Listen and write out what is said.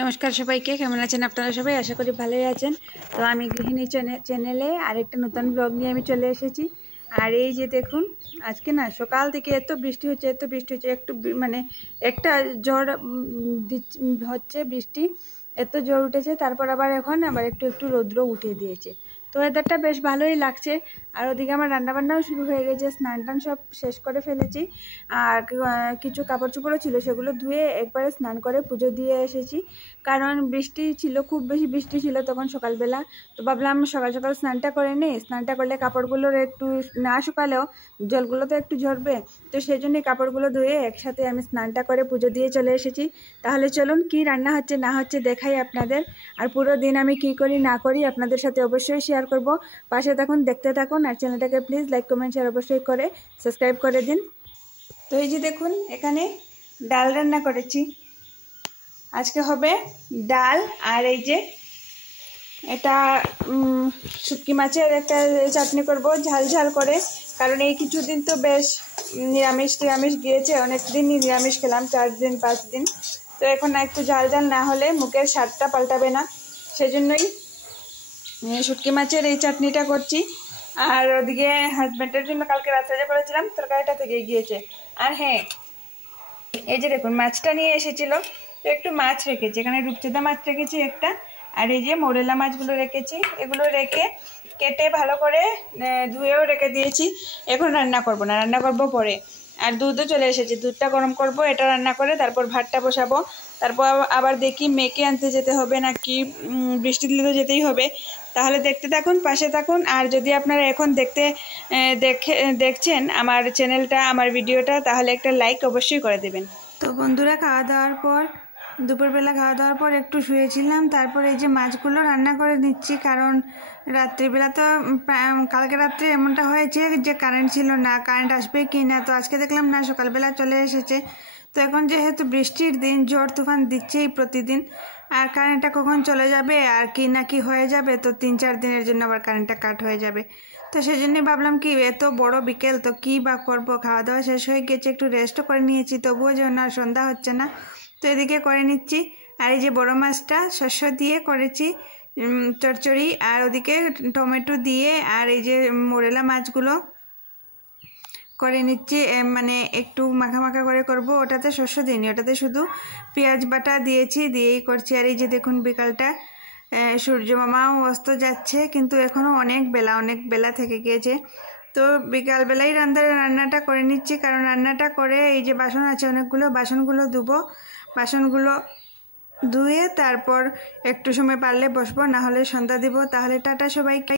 নমস্কার সবাইকে, কেমন আছেন আপনারা সবাই? আশা করি ভালোই আছেন। তো আমি গৃহিণী চ্যানেলে আরেকটা নতুন ব্লগ নিয়ে আমি চলে এসেছি। আর এই যে দেখুন, আজকে না সকাল থেকে এত বৃষ্টি হচ্ছে একটু মানে একটা ঝড় হচ্ছে, বৃষ্টি এত ঝড় উঠেছে, তারপর আবার এখন আবার একটু একটু রৌদ্র উঠে দিয়েছে। তো ওয়েদারটা বেশ ভালোই লাগছে। আর ওদিকে আমার রান্নাবান্নাও শুরু হয়ে গেছে, স্নান টান সব শেষ করে ফেলেছি। আর কিছু কাপড় চোপড়ও ছিল, সেগুলো ধুয়ে একবারে স্নান করে পুজো দিয়ে এসেছি। কারণ বৃষ্টি ছিল, খুব বেশি বৃষ্টি ছিল তখন সকালবেলা। তো ভাবলাম সকাল সকাল স্নানটা করে নিই, স্নানটা করলে কাপড়গুলোর একটু না শুকালেও জলগুলো তো একটু ঝরবে। তো সেই জন্যই কাপড়গুলো ধুয়ে একসাথে আমি স্নানটা করে পুজো দিয়ে চলে এসেছি। তাহলে চলুন কি রান্না হচ্ছে না হচ্ছে দেখাই আপনাদের। আর পুরো দিন আমি কি করি না করি আপনাদের সাথে অবশ্যই শেয়ার করব। পাশে থাকুন, দেখতে থাকুন। আর চ্যানেলটাকে প্লিজ লাইক কমেন্ট শেয়ার অবশ্যই করে সাবস্ক্রাইব করে দিন। তো এই যে দেখুন, এখানে ডাল রান্না করেছি। আজকে হবে ডাল, আর এই যে এটা শুটকি মাছের একটা চাটনি করব ঝাল ঝাল করে। কারণ এই কিছুদিন তো বেশ নিরামিষ গিয়েছে, অনেক দিনই নিরামিষ খেলাম, 4 দিন 5 দিন। তো এখন একটু ঝাল ঝাল না হলে মুখের স্বাদটা পাল্টাবে না, সেজন্যই শুটকি মাছের এই চাটনিটা করছি। আর ওদিকে হাজব্যান্ডের জন্য কালকে রাত্রে যে করেছিলাম তরকারিটা থেকে গিয়েছে। আর হ্যাঁ, এই যে দেখুন, মাছটা নিয়ে এসেছিল, তো একটু মাছ রেখেছি, এখানে রূপচাঁদা মাছ রেখেছি একটা, আর এই যে মোরেলা মাছগুলো রেখেছি। এগুলো রেখে কেটে ভালো করে ধুয়েও রেখে দিয়েছি। এখন রান্না করব না, রান্না করব পরে। আর দুধও চলে এসেছে, দুধটা গরম করব, এটা রান্না করে তারপর ভাতটা বসাবো। তারপর আবার দেখি মেয়েকে আনতে যেতে হবে নাকি, বৃষ্টি দিলে তো যেতেই হবে। তাহলে দেখতে থাকুন, পাশে থাকুন। আর যদি আপনারা এখন দেখছেন আমার চ্যানেলটা, আমার ভিডিওটা, তাহলে একটা লাইক অবশ্যই করে দেবেন। তো বন্ধুরা, দুপুরবেলা খাওয়া দাওয়ার পর একটু শুয়েছিলাম, তারপর এই যে মাছগুলো রান্না করে নিচ্ছি। কারণ রাত্রিবেলা তো কালকে রাত্রে এমনটা হয়েছে যে কারেন্ট ছিল না, কারেন্ট আসবে কি না। তো আজকে দেখলাম না, সকালবেলা চলে এসেছে। তো এখন যেহেতু বৃষ্টির দিন, ঝড় তুফান দিচ্ছেই প্রতিদিন, আর কারেন্টটা কখন চলে যাবে আর কি না কি হয়ে যাবে, তো 3-4 দিনের জন্য আবার কারেন্টটা কাট হয়ে যাবে। তো সেই জন্যই ভাবলাম কি, এত বড় বিকেল তো কি বা করবো, খাওয়া দাওয়া শেষ হয়ে গেছে, একটু রেস্টও করে নিয়েছি, তবুও যেন আর সন্ধ্যা হচ্ছে না। তো এদিকে করে নিচ্ছি। আর এই যে বড় মাছটা শস্য দিয়ে করেছি চচ্চড়ি, আর ওদিকে টমেটো দিয়ে, আর এই যে মোরেলা মাছগুলো করে নিচ্ছি, মানে একটু মাখা মাখা করে করব। ওটাতে শস্য দিইনি, ওটাতে শুধু পেঁয়াজ বাটা দিয়েছি, দিয়েই করছি। আর এই যে দেখুন, বিকালটা সূর্য মামাও অস্ত যাচ্ছে, কিন্তু এখনও অনেক বেলা থেকে গিয়েছে। তো বিকালবেলাই রান্নাটা করে নিচ্ছি, কারণ রান্নাটা করে এই যে বাসন আছে অনেকগুলো, বাসনগুলো ধুবো। বাসনগুলো ধুয়ে তারপর একটু সময় পারলে বসবো, না হলে সন্ধ্যা দিব। তাহলে টাটা সবাইকে।